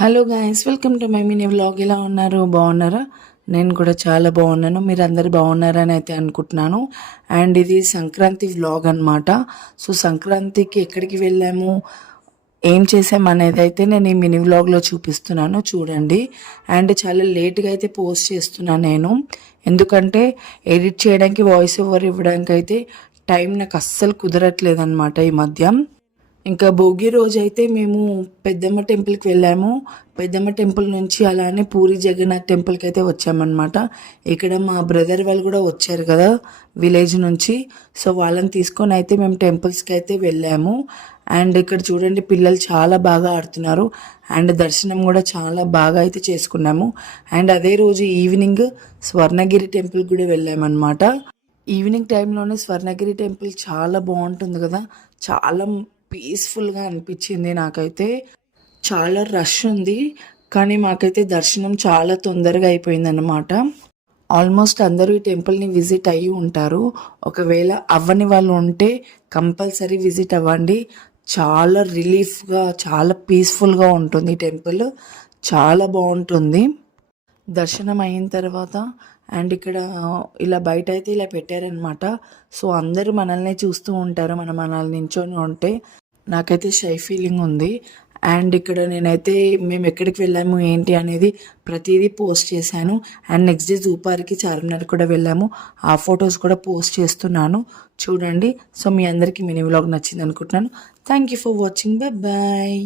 Hello guys, welcome to my mini vlog. ఎలా ఉన్నారు? బాగున్నారా? నేను కూడా చాలా బాగున్నాను. మీరు అందరు బాగున్నారని అయితే అనుకుంటున్నాను. అండ్ ఇది సంక్రాంతి వ్లాగ్ అనమాట. సో సంక్రాంతికి ఎక్కడికి వెళ్ళాము, ఏం చేసాం అనేది అయితే నేను ఈ మినీ వ్లాగ్లో చూపిస్తున్నాను, చూడండి. అండ్ చాలా లేట్గా అయితే పోస్ట్ చేస్తున్నాను నేను, ఎందుకంటే ఎడిట్ చేయడానికి, వాయిస్ ఓవర్ ఇవ్వడానికి అయితే టైం నాకు అస్సలు కుదరట్లేదు అనమాట ఈ మధ్య. ఇంకా భోగి రోజు అయితే మేము పెద్దమ్మ టెంపుల్కి వెళ్ళాము. పెద్దమ్మ టెంపుల్ నుంచి అలానే పూరి జగన్నాథ్ టెంపుల్కి అయితే వచ్చామన్నమాట. ఇక్కడ మా బ్రదర్ వాళ్ళు కూడా వచ్చారు కదా విలేజ్ నుంచి. సో వాళ్ళని తీసుకొని అయితే మేము టెంపుల్స్కి అయితే వెళ్ళాము. అండ్ ఇక్కడ చూడండి, పిల్లలు చాలా బాగా ఆడుతున్నారు. అండ్ దర్శనం కూడా చాలా బాగా అయితే చేసుకున్నాము. అండ్ అదే రోజు ఈవినింగ్ స్వర్ణగిరి టెంపుల్ కూడా వెళ్ళామన్నమాట. ఈవినింగ్ టైంలోనే స్వర్ణగిరి టెంపుల్ చాలా బాగుంటుంది కదా, చాలా పీస్ఫుల్గా అనిపించింది నాకైతే. చాలా రష్ ఉంది, కానీ మాకైతే దర్శనం చాలా తొందరగా అయిపోయిందన్నమాట. ఆల్మోస్ట్ అందరూ ఈ టెంపుల్ని విజిట్ అయ్యి ఉంటారు. ఒకవేళ అవ్వని వాళ్ళు ఉంటే కంపల్సరీ విజిట్ అవ్వండి. చాలా రిలీఫ్గా, చాలా పీస్ఫుల్గా ఉంటుంది ఈ టెంపుల్. చాలా బాగుంటుంది. దర్శనం అయిన తర్వాత అండ్ ఇక్కడ ఇలా బయట అయితే ఇలా పెట్టారనమాట. సో అందరూ మనల్ని చూస్తూ ఉంటారు, మనల్ని నించొని ఉంటే. నాకైతే షై ఫీలింగ్ ఉంది. అండ్ ఇక్కడ నేనైతే మేము ఎక్కడికి వెళ్ళాము ఏంటి అనేది ప్రతిదీ పోస్ట్ చేశాను. అండ్ నెక్స్ట్ డే జూ పార్క్కి, చార్మినార్ కూడా వెళ్ళాము. ఆ ఫొటోస్ కూడా పోస్ట్ చేస్తున్నాను, చూడండి. సో మీ అందరికీ మినీ వ్లాగ్ నచ్చింది అనుకుంటున్నాను. Thank you for watching. Bye bye.